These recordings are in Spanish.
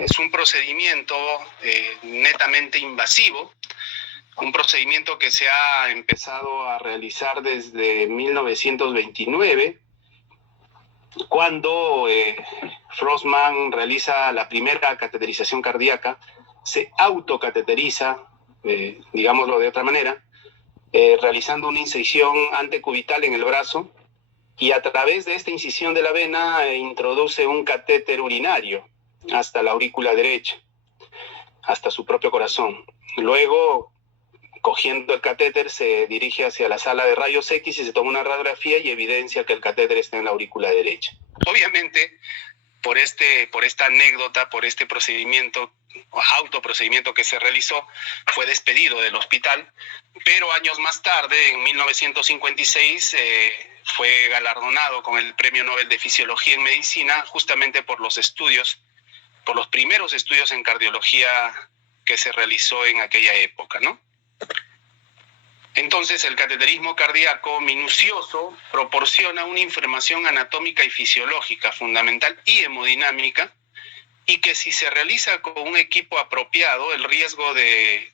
es un procedimiento netamente invasivo, un procedimiento que se ha empezado a realizar desde 1929, cuando Frossman realiza la primera cateterización cardíaca, se autocateteriza, digámoslo de otra manera, realizando una incisión antecubital en el brazo, y a través de esta incisión de la vena introduce un catéter urinario hasta la aurícula derecha, hasta su propio corazón. Luego, cogiendo el catéter, se dirige hacia la sala de rayos X y se toma una radiografía y evidencia que el catéter está en la aurícula derecha. Obviamente, por esta anécdota, por este procedimiento, autoprocedimiento que se realizó, fue despedido del hospital, pero años más tarde, en 1956, fue galardonado con el Premio Nobel de Fisiología en Medicina, justamente por los primeros estudios en cardiología que se realizó en aquella época, ¿no? Entonces, el cateterismo cardíaco minucioso proporciona una información anatómica y fisiológica fundamental y hemodinámica, y que si se realiza con un equipo apropiado, el riesgo de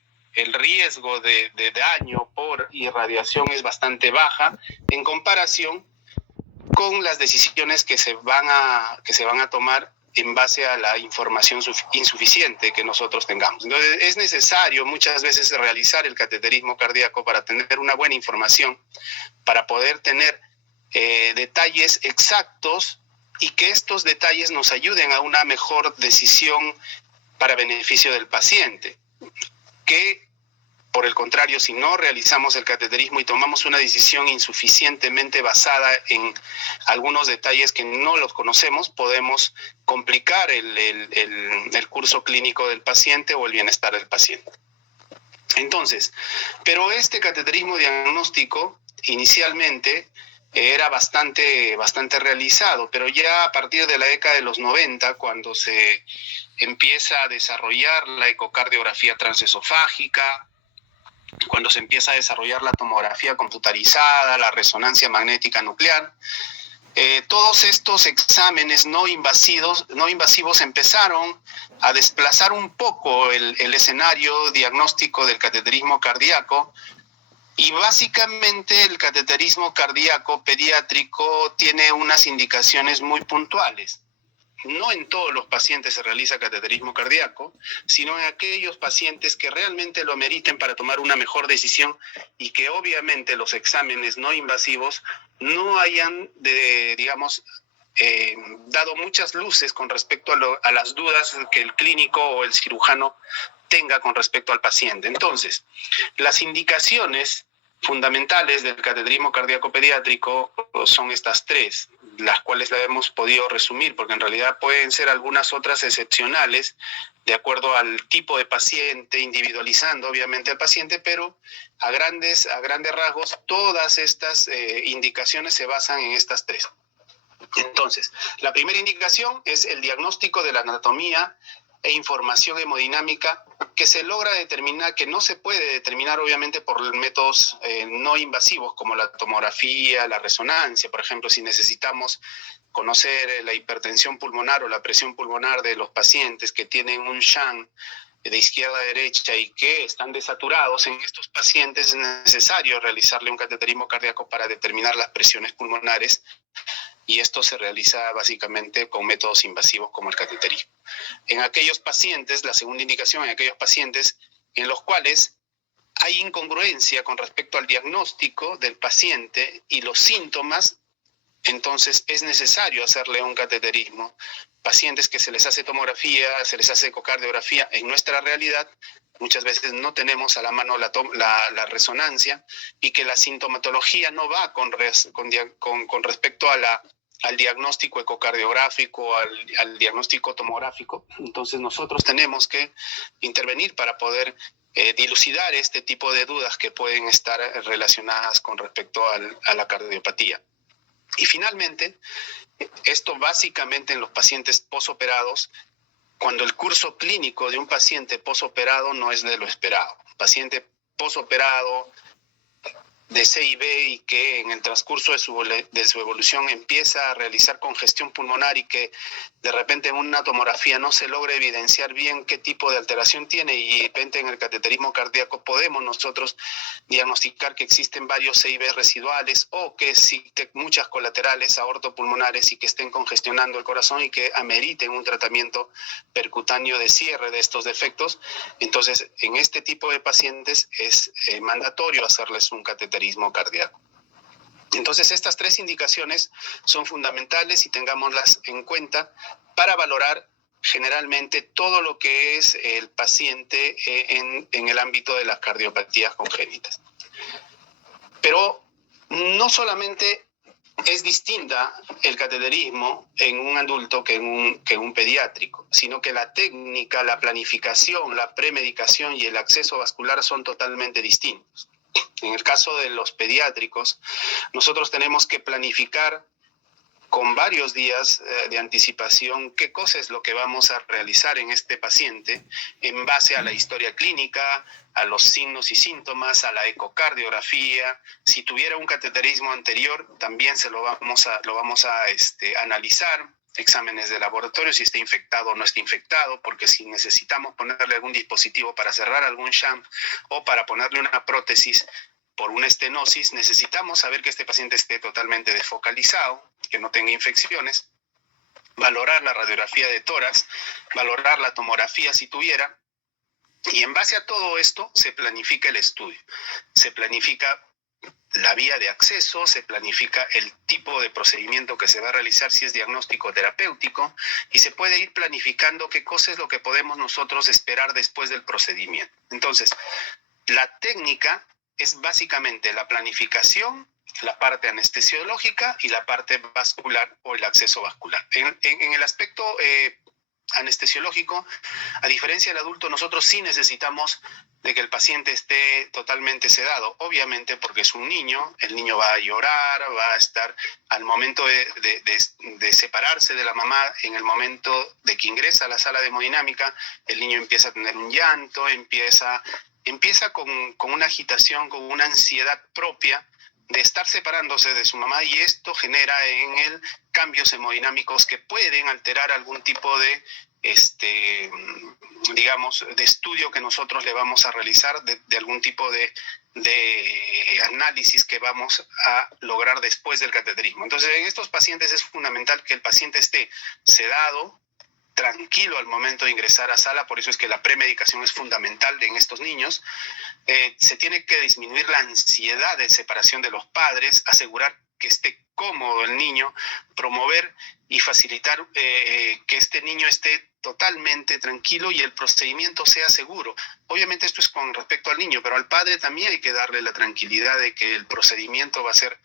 daño por irradiación es bastante baja en comparación con las decisiones que se van a tomar en base a la información insuficiente que nosotros tengamos. Entonces, es necesario muchas veces realizar el cateterismo cardíaco para tener una buena información, para poder tener detalles exactos, y que estos detalles nos ayuden a una mejor decisión para beneficio del paciente. Que, por el contrario, si no realizamos el cateterismo y tomamos una decisión insuficientemente basada en algunos detalles que no los conocemos, podemos complicar el curso clínico del paciente o el bienestar del paciente. Entonces, pero este cateterismo diagnóstico inicialmente era bastante realizado, pero ya a partir de la década de los 90, cuando se empieza a desarrollar la ecocardiografía transesofágica, cuando se empieza a desarrollar la tomografía computarizada, la resonancia magnética nuclear, todos estos exámenes no invasivos empezaron a desplazar un poco el escenario diagnóstico del cateterismo cardíaco, y básicamente el cateterismo cardíaco pediátrico tiene unas indicaciones muy puntuales. No en todos los pacientes se realiza cateterismo cardíaco, sino en aquellos pacientes que realmente lo meriten para tomar una mejor decisión, y que obviamente los exámenes no invasivos no hayan, dado muchas luces con respecto a las dudas que el clínico o el cirujano tenga con respecto al paciente. Entonces, las indicaciones fundamentales del cateterismo cardíaco pediátrico son estas tres, las cuales la hemos podido resumir, porque en realidad pueden ser algunas otras excepcionales, de acuerdo al tipo de paciente, individualizando obviamente al paciente, pero a grandes rasgos todas estas indicaciones se basan en estas tres. Entonces, la primera indicación es el diagnóstico de la anatomía e información hemodinámica, que se logra determinar, que no se puede determinar obviamente por métodos no invasivos como la tomografía, la resonancia. Por ejemplo, si necesitamos conocer la hipertensión pulmonar o la presión pulmonar de los pacientes que tienen un shunt de izquierda a derecha y que están desaturados, en estos pacientes es necesario realizarle un cateterismo cardíaco para determinar las presiones pulmonares, y esto se realiza básicamente con métodos invasivos como el cateterismo. En aquellos pacientes, la segunda indicación, en aquellos pacientes en los cuales hay incongruencia con respecto al diagnóstico del paciente y los síntomas, entonces es necesario hacerle un cateterismo. Pacientes que se les hace tomografía, se les hace ecocardiografía, en nuestra realidad muchas veces no tenemos a la mano la resonancia, y que la sintomatología no va con respecto al diagnóstico ecocardiográfico, al diagnóstico tomográfico. Entonces nosotros tenemos que intervenir para poder dilucidar este tipo de dudas que pueden estar relacionadas con respecto a la cardiopatía. Y finalmente, esto básicamente en los pacientes posoperados, cuando el curso clínico de un paciente posoperado no es de lo esperado. Paciente posoperado de CIB y que en el transcurso de su evolución empieza a realizar congestión pulmonar y que de repente en una tomografía no se logra evidenciar bien qué tipo de alteración tiene y de repente en el cateterismo cardíaco podemos nosotros diagnosticar que existen varios CIB residuales o que existen muchas colaterales aortopulmonares y que estén congestionando el corazón y que ameriten un tratamiento percutáneo de cierre de estos defectos. Entonces, en este tipo de pacientes es mandatorio hacerles un cateterismo cardíaco. Entonces, estas tres indicaciones son fundamentales y tengámoslas en cuenta para valorar generalmente todo lo que es el paciente en el ámbito de las cardiopatías congénitas. Pero no solamente es distinta el cateterismo en un adulto que en un pediátrico, sino que la técnica, la planificación, la premedicación y el acceso vascular son totalmente distintos. En el caso de los pediátricos, nosotros tenemos que planificar con varios días de anticipación qué cosa es lo que vamos a realizar en este paciente en base a la historia clínica, a los signos y síntomas, a la ecocardiografía. Si tuviera un cateterismo anterior, también lo vamos a analizar. Exámenes de laboratorio, si está infectado o no está infectado, porque si necesitamos ponerle algún dispositivo para cerrar algún shunt o para ponerle una prótesis por una estenosis, necesitamos saber que este paciente esté totalmente desfocalizado, que no tenga infecciones, valorar la radiografía de tórax, valorar la tomografía si tuviera, y en base a todo esto se planifica el estudio, se planifica la vía de acceso, se planifica el tipo de procedimiento que se va a realizar si es diagnóstico terapéutico y se puede ir planificando qué cosa es lo que podemos nosotros esperar después del procedimiento. Entonces, la técnica es básicamente la planificación, la parte anestesiológica y la parte vascular o el acceso vascular. En el aspecto anestesiológico, a diferencia del adulto, nosotros sí necesitamos de que el paciente esté totalmente sedado, obviamente porque es un niño, el niño va a llorar, va a estar al momento de separarse de la mamá, en el momento de que ingresa a la sala de hemodinámica, el niño empieza a tener un llanto, empieza con una agitación, con una ansiedad propia de estar separándose de su mamá, y esto genera en él cambios hemodinámicos que pueden alterar algún tipo de de estudio que nosotros le vamos a realizar, de algún tipo de análisis que vamos a lograr después del cateterismo. Entonces, en estos pacientes es fundamental que el paciente esté sedado, tranquilo al momento de ingresar a sala, por eso es que la premedicación es fundamental en estos niños. Se tiene que disminuir la ansiedad de separación de los padres, asegurar que esté cómodo el niño, promover y facilitar que este niño esté totalmente tranquilo y el procedimiento sea seguro. Obviamente esto es con respecto al niño, pero al padre también hay que darle la tranquilidad de que el procedimiento va a ser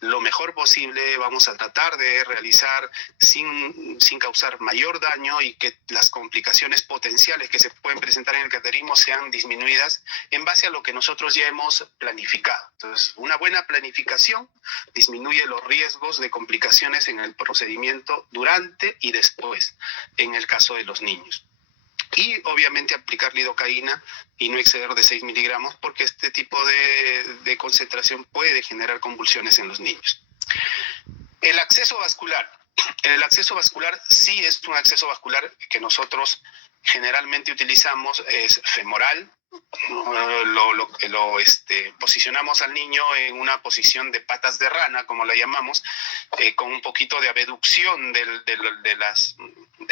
lo mejor posible, vamos a tratar de realizar sin causar mayor daño y que las complicaciones potenciales que se pueden presentar en el cateterismo sean disminuidas en base a lo que nosotros ya hemos planificado. Entonces, una buena planificación disminuye los riesgos de complicaciones en el procedimiento durante y después, en el caso de los niños. Y obviamente aplicar lidocaína y no exceder de 6 miligramos, porque este tipo de concentración puede generar convulsiones en los niños. El acceso vascular. El acceso vascular sí es un acceso vascular que nosotros generalmente utilizamos, es femoral. Posicionamos al niño en una posición de patas de rana, como la llamamos, con un poquito de abducción de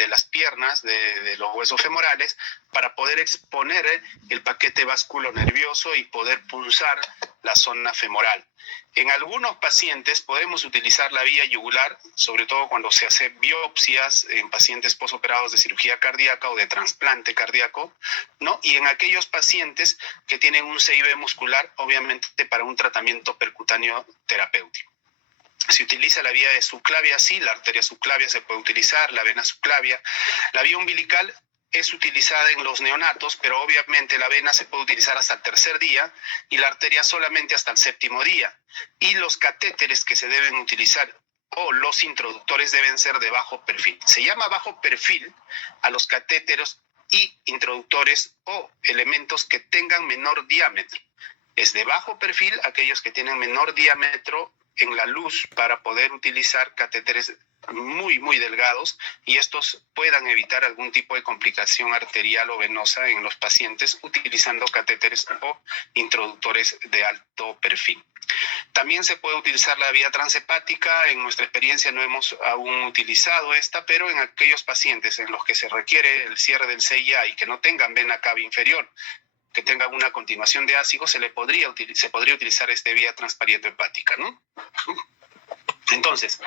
las piernas, de los huesos femorales, para poder exponer el paquete vasculonervioso y poder punzar la zona femoral. En algunos pacientes podemos utilizar la vía yugular, sobre todo cuando se hace biopsias en pacientes posoperados de cirugía cardíaca o de trasplante cardíaco, ¿no? Y en aquellos pacientes que tienen un CIB muscular, obviamente para un tratamiento percutáneo terapéutico. Se utiliza la vía de subclavia, sí, la arteria subclavia se puede utilizar, la vena subclavia. La vía umbilical es utilizada en los neonatos, pero obviamente la vena se puede utilizar hasta el tercer día y la arteria solamente hasta el séptimo día. Y los catéteres que se deben utilizar o los introductores deben ser de bajo perfil. Se llama bajo perfil a los catéteres y introductores o elementos que tengan menor diámetro. es de bajo perfil, aquellos que tienen menor diámetro en la luz para poder utilizar catéteres muy delgados y estos puedan evitar algún tipo de complicación arterial o venosa en los pacientes utilizando catéteres o introductores de alto perfil. También se puede utilizar la vía transhepática. En nuestra experiencia no hemos aún utilizado esta, pero en aquellos pacientes en los que se requiere el cierre del CIA y que no tengan vena cava inferior, que tengan una continuación de ácido, se podría utilizar esta vía transparieto-hepática, ¿no? Entonces,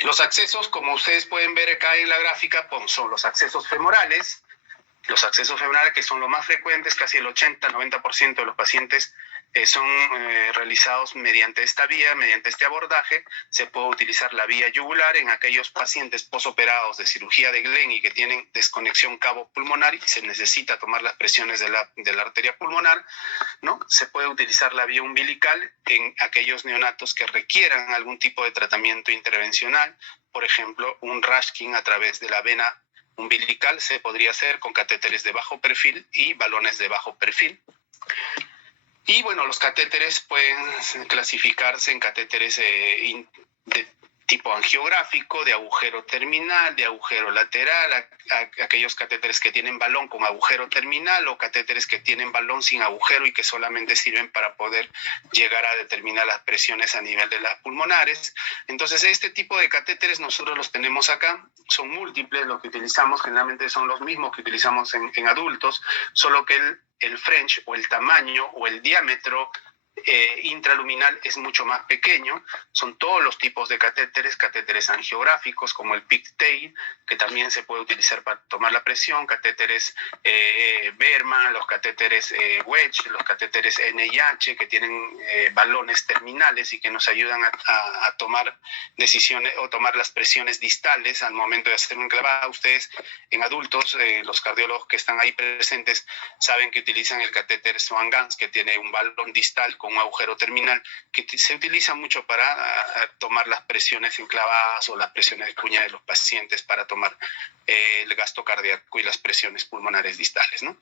los accesos, como ustedes pueden ver acá en la gráfica, son los accesos femorales. Los accesos femorales, que son los más frecuentes, casi el 80-90% de los pacientes son realizados mediante esta vía, mediante este abordaje. Se puede utilizar la vía yugular en aquellos pacientes posoperados de cirugía de Glenn y que tienen desconexión cavo-pulmonar y se necesita tomar las presiones de la arteria pulmonar, ¿no? Se puede utilizar la vía umbilical en aquellos neonatos que requieran algún tipo de tratamiento intervencional, por ejemplo, un Rashkin a través de la vena umbilical se podría hacer con catéteres de bajo perfil y balones de bajo perfil. Y bueno, los catéteres pueden clasificarse en catéteres de tipo angiográfico, de agujero terminal, de agujero lateral, aquellos catéteres que tienen balón con agujero terminal o catéteres que tienen balón sin agujero y que solamente sirven para poder llegar a determinar las presiones a nivel de las pulmonares. Entonces, este tipo de catéteres nosotros los tenemos acá, son múltiples, los que utilizamos generalmente son los mismos que utilizamos en adultos, solo que el French o el tamaño o el diámetro intraluminal es mucho más pequeño. Son todos los tipos de catéteres angiográficos como el pigtail, que también se puede utilizar para tomar la presión, catéteres Berman, los catéteres Wedge, los catéteres NIH, que tienen balones terminales y que nos ayudan a tomar decisiones o tomar las presiones distales al momento de hacer un clavado. Ustedes en adultos, los cardiólogos que están ahí presentes, saben que utilizan el catéter Swan-Ganz, que tiene un balón distal con un agujero terminal, que se utiliza mucho para tomar las presiones enclavadas o las presiones de cuña de los pacientes para tomar el gasto cardíaco y las presiones pulmonares distales, ¿no?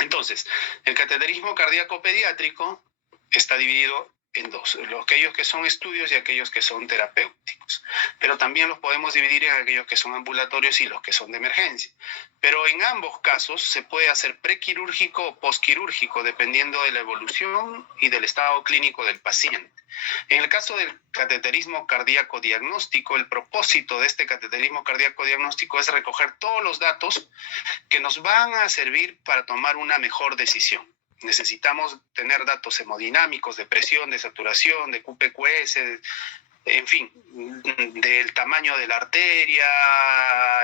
Entonces, el cateterismo cardíaco pediátrico está dividido en dos, aquellos que son estudios y aquellos que son terapéuticos. Pero también los podemos dividir en aquellos que son ambulatorios y los que son de emergencia. Pero en ambos casos se puede hacer prequirúrgico o posquirúrgico, dependiendo de la evolución y del estado clínico del paciente. En el caso del cateterismo cardíaco diagnóstico, el propósito de este cateterismo cardíaco diagnóstico es recoger todos los datos que nos van a servir para tomar una mejor decisión. Necesitamos tener datos hemodinámicos, de presión, de saturación, de QPQS, en fin, del tamaño de la arteria,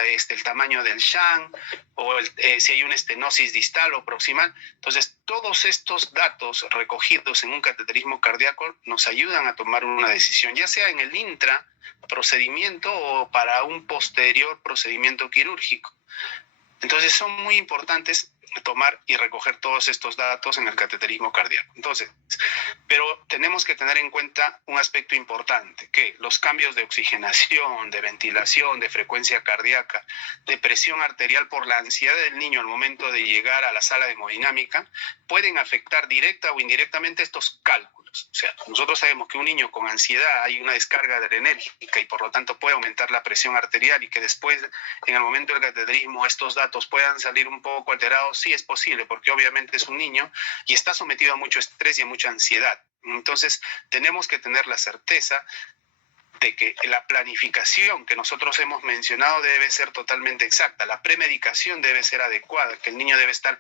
el tamaño del shunt, o si hay una estenosis distal o proximal. Entonces, todos estos datos recogidos en un cateterismo cardíaco nos ayudan a tomar una decisión, ya sea en el intraprocedimiento o para un posterior procedimiento quirúrgico. Entonces, son muy importantes tomar y recoger todos estos datos en el cateterismo cardíaco. Entonces, pero tenemos que tener en cuenta un aspecto importante, que los cambios de oxigenación, de ventilación, de frecuencia cardíaca, de presión arterial por la ansiedad del niño al momento de llegar a la sala de hemodinámica pueden afectar directa o indirectamente estos cálculos. O sea, nosotros sabemos que un niño con ansiedad hay una descarga adrenérgica y por lo tanto puede aumentar la presión arterial y que después, en el momento del cateterismo, estos datos puedan salir un poco alterados. Sí es posible, porque obviamente es un niño y está sometido a mucho estrés y a mucha ansiedad. Entonces, tenemos que tener la certeza de que la planificación que nosotros hemos mencionado debe ser totalmente exacta. La premedicación debe ser adecuada, que el niño debe estar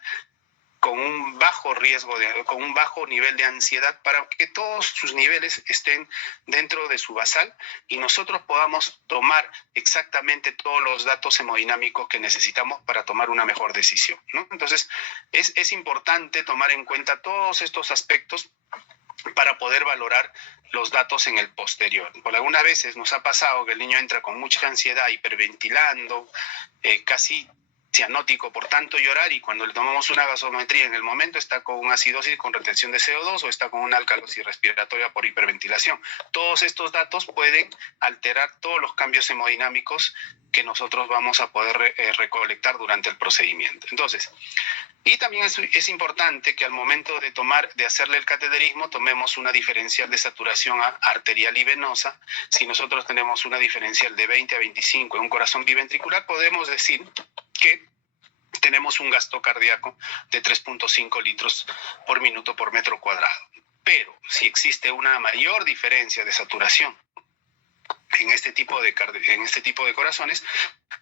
con un bajo riesgo, con un bajo nivel de ansiedad para que todos sus niveles estén dentro de su basal y nosotros podamos tomar exactamente todos los datos hemodinámicos que necesitamos para tomar una mejor decisión, ¿no? Entonces, es importante tomar en cuenta todos estos aspectos para poder valorar los datos en el posterior. Por algunas veces nos ha pasado que el niño entra con mucha ansiedad, hiperventilando, casi cianótico por tanto llorar, y cuando le tomamos una gasometría en el momento está con una acidosis con retención de CO2 o está con una alcalosis respiratoria por hiperventilación. Todos estos datos pueden alterar todos los cambios hemodinámicos que nosotros vamos a poder recolectar durante el procedimiento. Entonces, y también es importante que al momento de hacerle el cateterismo tomemos una diferencial de saturación arterial y venosa. Si nosotros tenemos una diferencial de 20 a 25 en un corazón biventricular, podemos decir que tenemos un gasto cardíaco de 3.5 litros por minuto por metro cuadrado. Pero si existe una mayor diferencia de saturación en este tipo de corazones,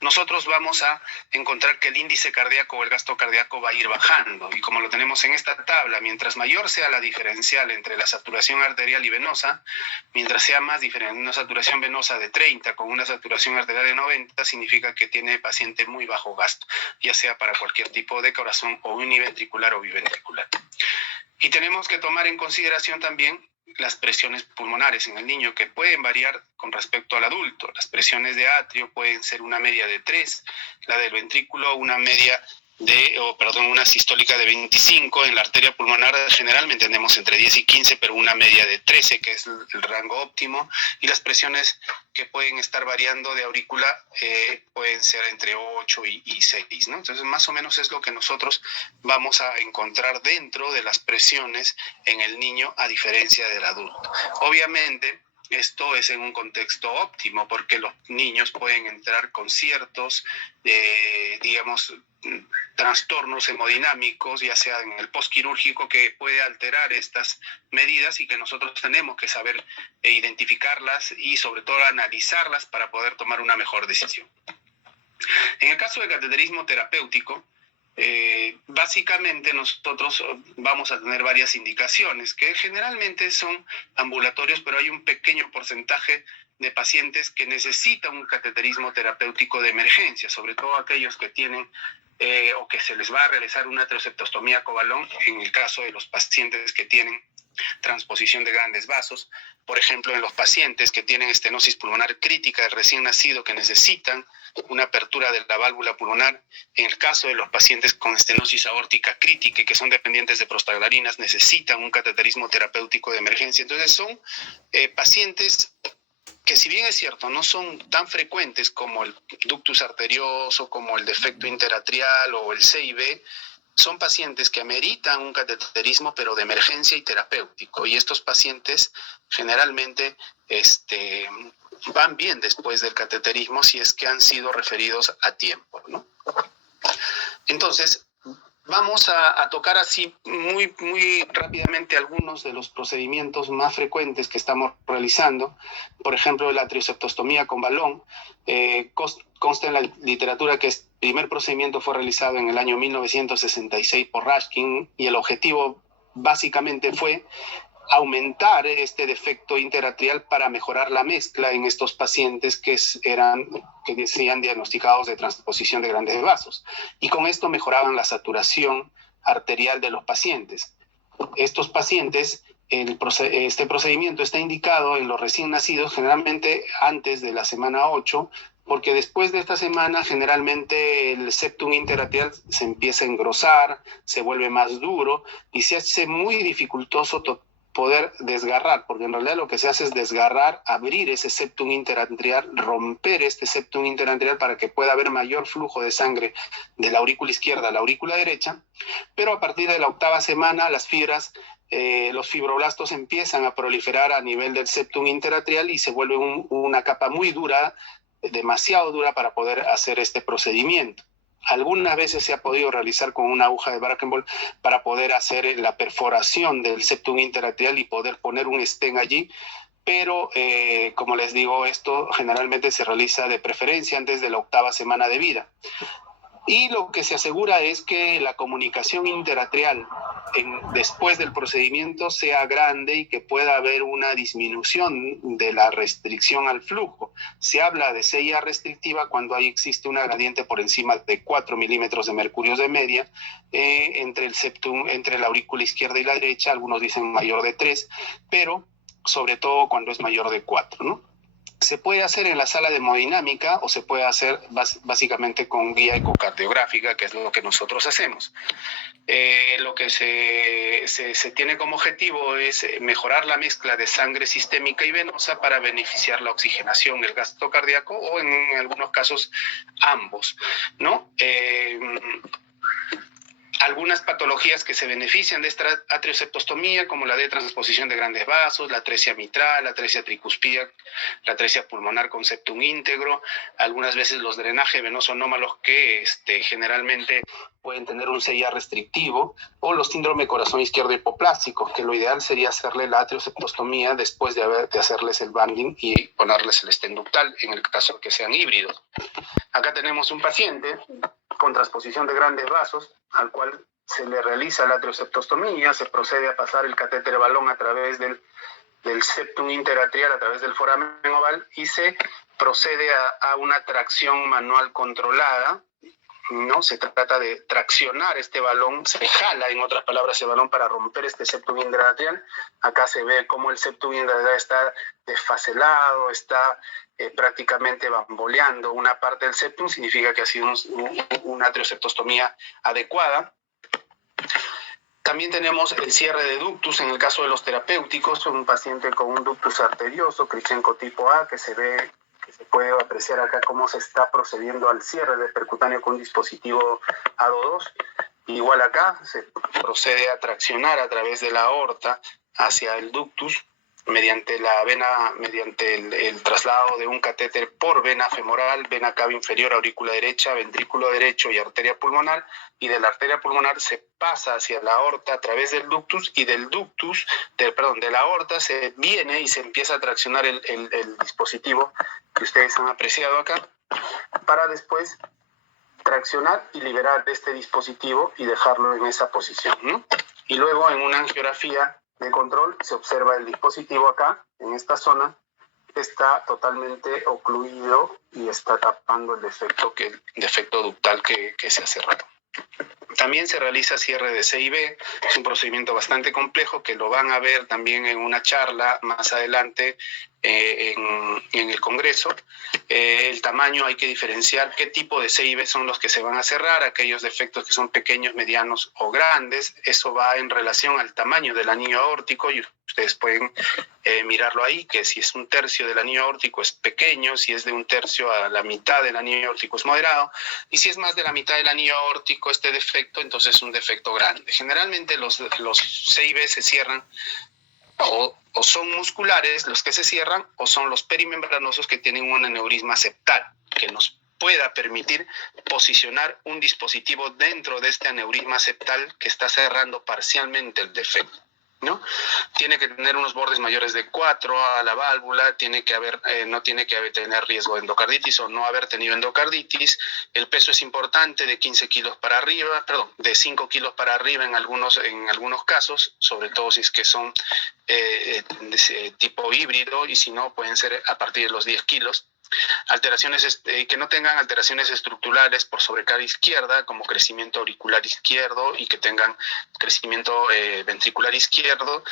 nosotros vamos a encontrar que el índice cardíaco o el gasto cardíaco va a ir bajando. Y como lo tenemos en esta tabla, mientras mayor sea la diferencial entre la saturación arterial y venosa, mientras sea más diferente, una saturación venosa de 30 con una saturación arterial de 90, significa que tiene paciente muy bajo gasto, ya sea para cualquier tipo de corazón o univentricular o biventricular. Y tenemos que tomar en consideración también las presiones pulmonares en el niño, que pueden variar con respecto al adulto. Las presiones de atrio pueden ser una media de 3, la del ventrículo una una sistólica de 25, en la arteria pulmonar generalmente tenemos entre 10 y 15, pero una media de 13, que es el rango óptimo, y las presiones que pueden estar variando de aurícula pueden ser entre 8 y 6, ¿no? Entonces, más o menos es lo que nosotros vamos a encontrar dentro de las presiones en el niño, a diferencia del adulto. Obviamente, esto es en un contexto óptimo, porque los niños pueden entrar con ciertos, trastornos hemodinámicos, ya sea en el postquirúrgico, que puede alterar estas medidas y que nosotros tenemos que saber identificarlas y sobre todo analizarlas para poder tomar una mejor decisión. En el caso del cateterismo terapéutico, básicamente nosotros vamos a tener varias indicaciones que generalmente son ambulatorios, pero hay un pequeño porcentaje de pacientes que necesitan un cateterismo terapéutico de emergencia, sobre todo aquellos que tienen o que se les va a realizar una trioceptostomía cobalón en el caso de los pacientes que tienen transposición de grandes vasos. Por ejemplo, en los pacientes que tienen estenosis pulmonar crítica del recién nacido, que necesitan una apertura de la válvula pulmonar. En el caso de los pacientes con estenosis aórtica crítica y que son dependientes de prostaglandinas, necesitan un cateterismo terapéutico de emergencia. Entonces son pacientes que, si bien es cierto, no son tan frecuentes como el ductus arterioso, como el defecto interatrial o el CIB, son pacientes que ameritan un cateterismo, pero de emergencia y terapéutico. Y estos pacientes generalmente van bien después del cateterismo si es que han sido referidos a tiempo, ¿no? Entonces, vamos a tocar así muy rápidamente algunos de los procedimientos más frecuentes que estamos realizando. Por ejemplo, la trioceptostomía con balón. Consta en la literatura que el primer procedimiento fue realizado en el año 1966 por Rashkin, y el objetivo básicamente fue aumentar este defecto interatrial para mejorar la mezcla en estos pacientes que decían diagnosticados de transposición de grandes vasos, y con esto mejoraban la saturación arterial de los pacientes. Estos pacientes, este procedimiento está indicado en los recién nacidos generalmente antes de la semana 8, porque después de esta semana generalmente el septum interatrial se empieza a engrosar, se vuelve más duro y se hace muy dificultoso poder desgarrar, porque en realidad lo que se hace es desgarrar, abrir ese septum interatrial, romper este septum interatrial para que pueda haber mayor flujo de sangre de la aurícula izquierda a la aurícula derecha. Pero a partir de la 8ª semana, las fibras, los fibroblastos empiezan a proliferar a nivel del septum interatrial y se vuelve una capa muy dura, demasiado dura para poder hacer este procedimiento. Algunas veces se ha podido realizar con una aguja de Brackenboll para poder hacer la perforación del septum interatrial y poder poner un stent allí, pero como les digo, esto generalmente se realiza de preferencia antes de la 8ª semana de vida. Y lo que se asegura es que la comunicación interatrial después del procedimiento sea grande y que pueda haber una disminución de la restricción al flujo. Se habla de CIA restrictiva cuando ahí existe una gradiente por encima de 4 milímetros de mercurio de media entre el septum, entre la aurícula izquierda y la derecha. Algunos dicen mayor de 3, pero sobre todo cuando es mayor de 4, ¿no? Se puede hacer en la sala de hemodinámica o se puede hacer básicamente con guía ecocardiográfica, que es lo que nosotros hacemos. Lo que se tiene como objetivo es mejorar la mezcla de sangre sistémica y venosa para beneficiar la oxigenación, el gasto cardíaco o en algunos casos ambos, ¿no? Algunas patologías que se benefician de esta atrioseptostomía, como la de transposición de grandes vasos, la atresia mitral, la atresia tricuspida, la atresia pulmonar con septum íntegro, algunas veces los drenajes venosos anómalos que generalmente pueden tener un CIA restrictivo, o los síndrome corazón izquierdo hipoplástico, que lo ideal sería hacerle la atrioseptostomía después de hacerles el bundling y ponerles el stent ductal, en el caso de que sean híbridos. Acá tenemos un paciente con transposición de grandes vasos, al cual se le realiza la atrioseptostomía, se procede a pasar el catéter balón a través del septum interatrial, a través del foramen oval, y se procede a una tracción manual controlada, ¿no? Se trata de traccionar este balón, se jala, en otras palabras, el balón para romper este septum interatrial. Acá se ve cómo el septum interatrial está desfaselado, está prácticamente bamboleando una parte del septum, significa que ha sido una atrioseptostomía adecuada. También tenemos el cierre de ductus en el caso de los terapéuticos, un paciente con un ductus arterioso, Krichenko tipo A, que se puede apreciar acá cómo se está procediendo al cierre del percutáneo con un dispositivo ADO2. Igual acá se procede a traccionar a través de la aorta hacia el ductus mediante el traslado de un catéter por vena femoral, vena cava inferior, aurícula derecha, ventrículo derecho y arteria pulmonar, y de la arteria pulmonar se pasa hacia la aorta a través del ductus, y de la aorta se viene y se empieza a traccionar el dispositivo que ustedes han apreciado acá, para después traccionar y liberar este dispositivo y dejarlo en esa posición, ¿no? Y luego en una angiografía de control se observa el dispositivo acá, en esta zona, está totalmente ocluido y está tapando el defecto ductal que se ha cerrado. También se realiza cierre de CIB, es un procedimiento bastante complejo que lo van a ver también en una charla más adelante en el Congreso. El tamaño, hay que diferenciar qué tipo de CIB son los que se van a cerrar, aquellos defectos que son pequeños, medianos o grandes. Eso va en relación al tamaño del anillo aórtico, y ustedes pueden mirarlo ahí, que si es 1/3 del anillo aórtico es pequeño, si es de 1/3 a la mitad del anillo aórtico es moderado, y si es más de la mitad del anillo aórtico este defecto, entonces es un defecto grande. Generalmente los CIB se cierran o son musculares los que se cierran, o son los perimembranosos que tienen un aneurisma septal, que nos pueda permitir posicionar un dispositivo dentro de este aneurisma septal que está cerrando parcialmente el defecto, ¿no? Tiene que tener unos bordes mayores de 4 a la válvula, no tiene que tener riesgo de endocarditis o no haber tenido endocarditis. El peso es importante, de 15 kilos para arriba, de 5 kilos para arriba en algunos casos, sobre todo si es que son de tipo híbrido, y si no, pueden ser a partir de los 10 kilos. Alteraciones que no tengan alteraciones estructurales por sobrecarga izquierda, como crecimiento auricular izquierdo, y que tengan crecimiento ventricular izquierdo.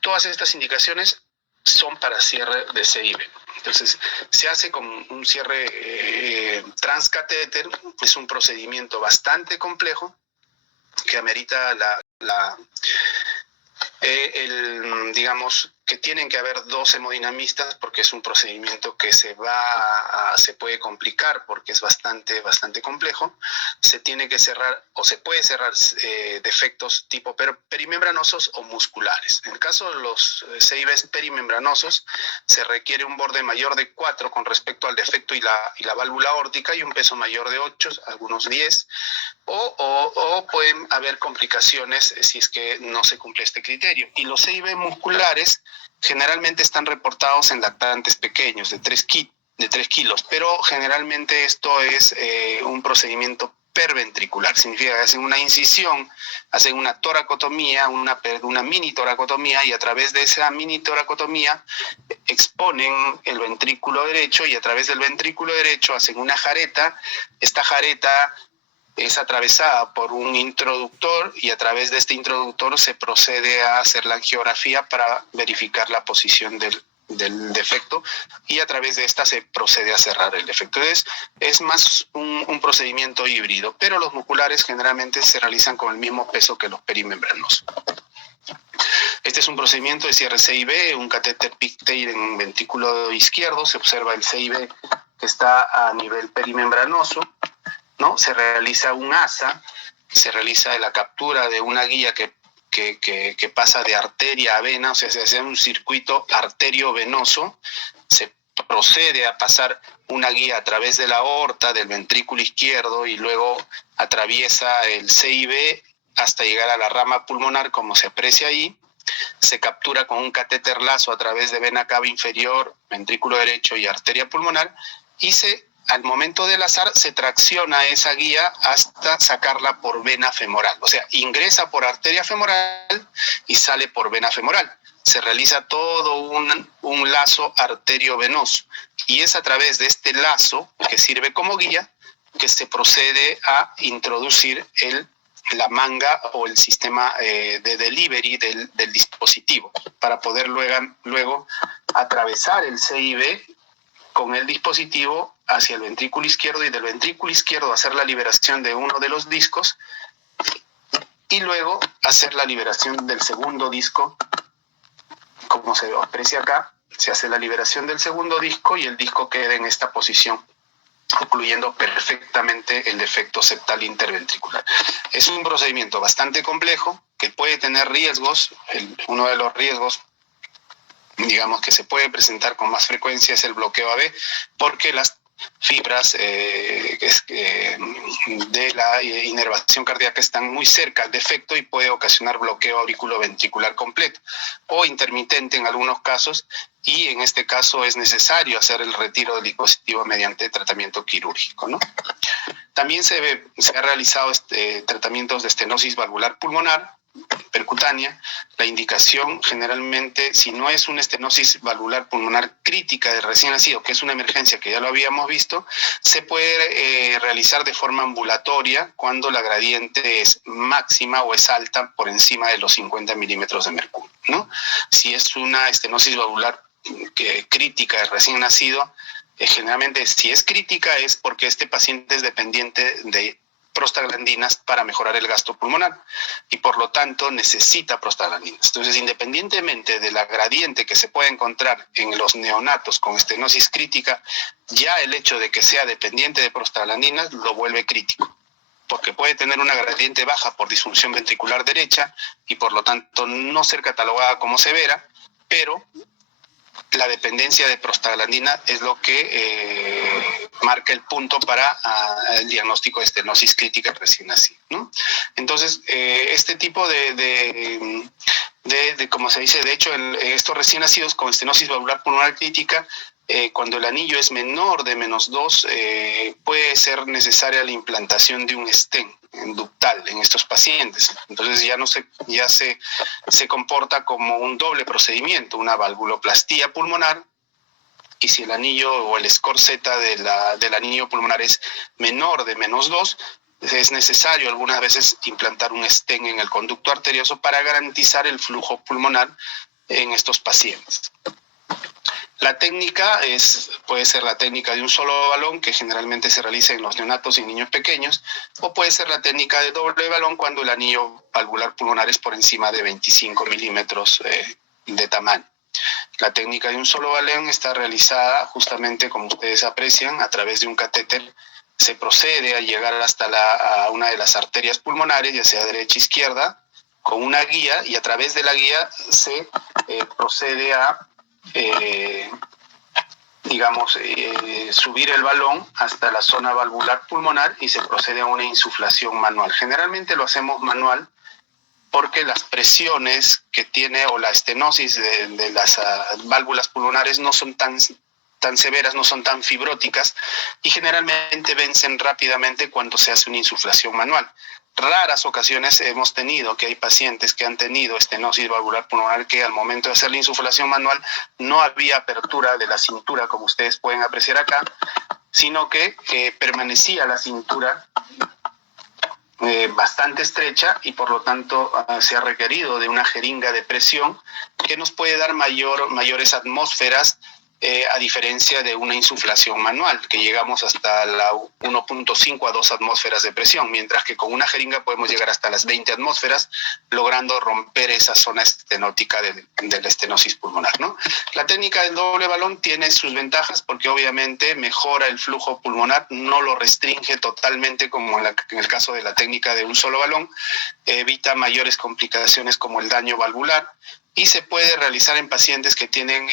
Todas estas indicaciones son para cierre de CIB. Entonces, se hace con un cierre transcatéter. Es un procedimiento bastante complejo que amerita digamos que tienen que haber 2 hemodinamistas, porque es un procedimiento que se puede complicar porque es bastante complejo. Se tiene que cerrar, o se puede cerrar defectos tipo perimembranosos o musculares. En el caso de los CIBs perimembranosos, se requiere un borde mayor de 4 con respecto al defecto y la válvula aórtica, y un peso mayor de 8, algunos 10, o pueden haber complicaciones si es que no se cumple este criterio. Y los CIB musculares generalmente están reportados en lactantes pequeños, de 3 kilos, pero generalmente esto es un procedimiento perventricular. Significa que hacen una incisión, hacen una toracotomía, una mini toracotomía, y a través de esa mini toracotomía exponen el ventrículo derecho, y a través del ventrículo derecho hacen una jareta. Esta jareta es atravesada por un introductor, y a través de este introductor se procede a hacer la angiografía para verificar la posición del del defecto, y a través de esta se procede a cerrar el defecto. Entonces, es más un procedimiento híbrido, pero los musculares generalmente se realizan con el mismo peso que los perimembranos. Este es un procedimiento de cierre CIB, un catéter Pigtail en ventrículo izquierdo. Se observa el CIB que está a nivel perimembranoso, ¿no? Se realiza un asa, se realiza la captura de una guía que pasa de arteria a vena, o sea, se hace un circuito arterio-venoso, se procede a pasar una guía a través de la aorta, del ventrículo izquierdo, y luego atraviesa el CIB hasta llegar a la rama pulmonar, como se aprecia ahí. Se captura con un catéter lazo a través de vena cava inferior, ventrículo derecho y arteria pulmonar, y al momento de lazar se tracciona esa guía hasta sacarla por vena femoral. O sea, ingresa por arteria femoral y sale por vena femoral. Se realiza todo un lazo arterio-venoso, y es a través de este lazo, que sirve como guía, que se procede a introducir la manga o el sistema de delivery del dispositivo, para poder luego atravesar el CIB con el dispositivo hacia el ventrículo izquierdo, y del ventrículo izquierdo hacer la liberación de uno de los discos, y luego hacer la liberación del segundo disco. Como se aprecia acá, se hace la liberación del segundo disco y el disco queda en esta posición, ocluyendo perfectamente el defecto septal interventricular. Es un procedimiento bastante complejo que puede tener riesgos. Uno de los riesgos, digamos, que se puede presentar con más frecuencia es el bloqueo AB, porque las fibras de la inervación cardíaca están muy cerca al defecto y puede ocasionar bloqueo auriculoventricular completo o intermitente en algunos casos, y en este caso es necesario hacer el retiro del dispositivo mediante tratamiento quirúrgico, ¿no? También se ha realizado tratamientos de estenosis valvular pulmonar percutánea. La indicación generalmente, si no es una estenosis valvular pulmonar crítica de recién nacido, que es una emergencia que ya lo habíamos visto, se puede realizar de forma ambulatoria cuando la gradiente es máxima o es alta por encima de los 50 milímetros de mercurio, ¿no? Si es una estenosis valvular crítica de recién nacido, generalmente si es crítica es porque este paciente es dependiente de prostaglandinas para mejorar el gasto pulmonar y por lo tanto necesita prostaglandinas. Entonces, independientemente de la gradiente que se puede encontrar en los neonatos con estenosis crítica, ya el hecho de que sea dependiente de prostaglandinas lo vuelve crítico, porque puede tener una gradiente baja por disfunción ventricular derecha y por lo tanto no ser catalogada como severa, pero la dependencia de prostaglandina es lo que marca el punto para el diagnóstico de estenosis crítica recién nacida, ¿no? Entonces, este tipo como se dice, de hecho, en estos recién nacidos con estenosis valvular pulmonar crítica, cuando el anillo es menor de -2, puede ser necesaria la implantación de un stent ductal en estos pacientes. Entonces ya se comporta como un doble procedimiento, una valvuloplastía pulmonar, y si el anillo o el score Z del anillo pulmonar es menor de -2, es necesario algunas veces implantar un stent en el conducto arterioso para garantizar el flujo pulmonar en estos pacientes. La técnica puede ser la técnica de un solo balón, que generalmente se realiza en los neonatos y niños pequeños, o puede ser la técnica de doble balón cuando el anillo valvular pulmonar es por encima de 25 milímetros de tamaño. La técnica de un solo balón está realizada justamente, como ustedes aprecian, a través de un catéter. Se procede a llegar hasta a una de las arterias pulmonares, ya sea derecha o izquierda, con una guía, y a través de la guía se procede a subir el balón hasta la zona valvular pulmonar y se procede a una insuflación manual. Generalmente lo hacemos manual porque las presiones que tiene o la estenosis de las válvulas pulmonares no son tan severas, no son tan fibróticas y generalmente vencen rápidamente cuando se hace una insuflación manual. Raras ocasiones hemos tenido que hay pacientes que han tenido estenosis valvular pulmonar que al momento de hacer la insuflación manual no había apertura de la cintura, como ustedes pueden apreciar acá, sino que permanecía la cintura bastante estrecha y por lo tanto se ha requerido de una jeringa de presión que nos puede dar mayores atmósferas, a diferencia de una insuflación manual, que llegamos hasta la 1.5 a 2 atmósferas de presión, mientras que con una jeringa podemos llegar hasta las 20 atmósferas, logrando romper esa zona estenótica de la estenosis pulmonar, ¿no? La técnica del doble balón tiene sus ventajas porque obviamente mejora el flujo pulmonar, no lo restringe totalmente como en el caso de la técnica de un solo balón, evita mayores complicaciones como el daño valvular, y se puede realizar en pacientes que tienen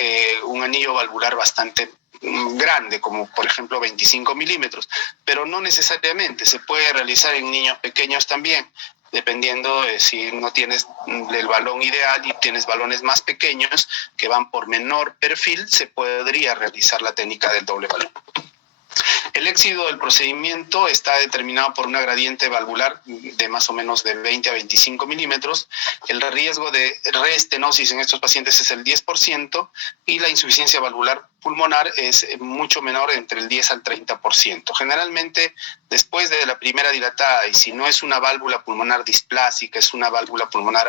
un anillo valvular bastante grande, como por ejemplo 25 milímetros, pero no necesariamente, se puede realizar en niños pequeños también, dependiendo de si no tienes el balón ideal y tienes balones más pequeños que van por menor perfil, se podría realizar la técnica del doble balón. El éxito del procedimiento está determinado por una gradiente valvular de más o menos de 20 a 25 milímetros. El riesgo de reestenosis en estos pacientes es el 10% y la insuficiencia valvular pulmonar es mucho menor, entre el 10 al 30%. Generalmente, después de la primera dilatada, y si no es una válvula pulmonar displásica, es una válvula pulmonar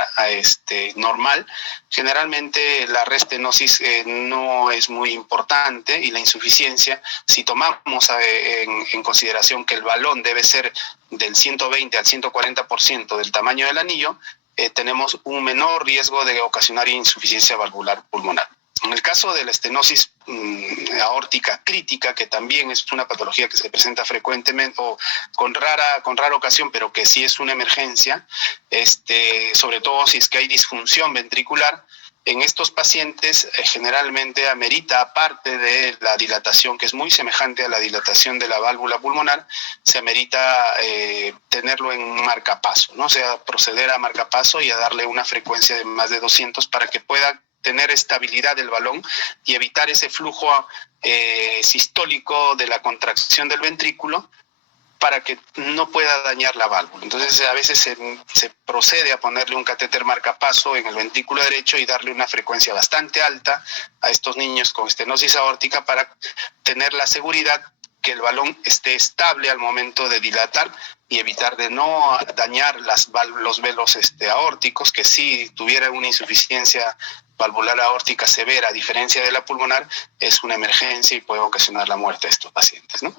normal, generalmente la reestenosis no es muy importante, y la insuficiencia, si tomamos en consideración que el balón debe ser del 120 al 140% del tamaño del anillo, tenemos un menor riesgo de ocasionar insuficiencia valvular pulmonar. En el caso de la estenosis aórtica crítica, que también es una patología que se presenta frecuentemente o con rara ocasión, pero que sí es una emergencia, sobre todo si es que hay disfunción ventricular, en estos pacientes generalmente amerita, aparte de la dilatación, que es muy semejante a la dilatación de la válvula pulmonar, se amerita tenerlo en marcapaso, ¿no? O sea, proceder a marcapaso y a darle una frecuencia de más de 200 para que pueda tener estabilidad del balón y evitar ese flujo sistólico de la contracción del ventrículo, para que no pueda dañar la válvula. Entonces, a veces se procede a ponerle un catéter marcapaso en el ventrículo derecho y darle una frecuencia bastante alta a estos niños con estenosis aórtica para tener la seguridad que el balón esté estable al momento de dilatar y evitar de no dañar los velos aórticos, que si tuviera una insuficiencia valvular aórtica severa, a diferencia de la pulmonar, es una emergencia y puede ocasionar la muerte de estos pacientes, ¿no?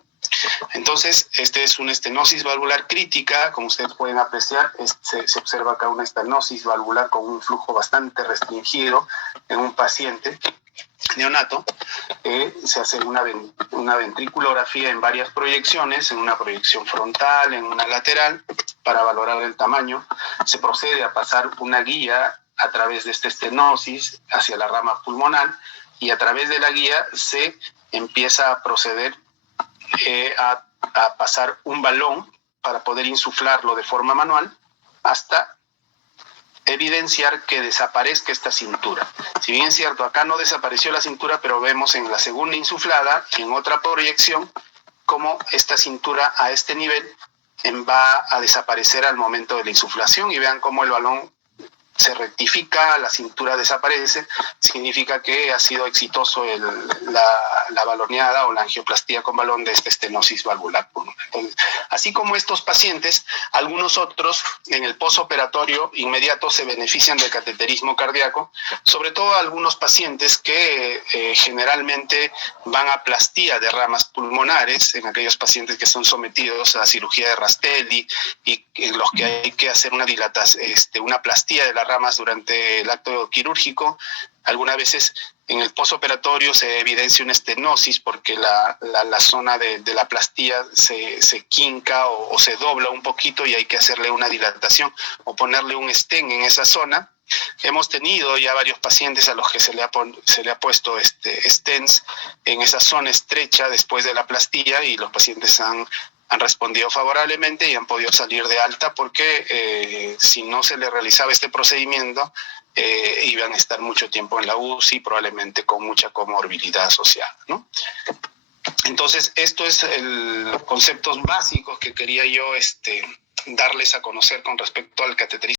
Entonces, es una estenosis valvular crítica. Como ustedes pueden apreciar, se observa acá una estenosis valvular con un flujo bastante restringido en un paciente neonato. Se hace una ventriculografía en varias proyecciones, en una proyección frontal, en una lateral, para valorar el tamaño. Se procede a pasar una guía a través de esta estenosis hacia la rama pulmonar, y a través de la guía se empieza a proceder a pasar un balón para poder insuflarlo de forma manual hasta evidenciar que desaparezca esta cintura. Si bien es cierto, acá no desapareció la cintura, pero vemos en la segunda insuflada, en otra proyección, cómo esta cintura a este nivel va a desaparecer al momento de la insuflación, y vean cómo el balón se rectifica, la cintura desaparece. Significa que ha sido exitoso la baloneada o la angioplastía con balón de esta estenosis valvular pulmonar. Entonces, así como estos pacientes, algunos otros en el posoperatorio inmediato se benefician del cateterismo cardíaco, sobre todo algunos pacientes que generalmente van a plastía de ramas pulmonares, en aquellos pacientes que son sometidos a cirugía de Rastelli y en los que hay que hacer una plastía de las ramas durante el acto quirúrgico. Algunas veces en el posoperatorio se evidencia una estenosis porque la zona de la plastía se quinca o se dobla un poquito, y hay que hacerle una dilatación o ponerle un stent en esa zona. Hemos tenido ya varios pacientes a los que se le ha puesto stents en esa zona estrecha después de la plastía, y los pacientes han respondido favorablemente y han podido salir de alta, porque si no se le realizaba este procedimiento, iban a estar mucho tiempo en la UCI, probablemente con mucha comorbilidad asociada, ¿no? Entonces, esto es los conceptos básicos que quería yo darles a conocer con respecto al cateterismo.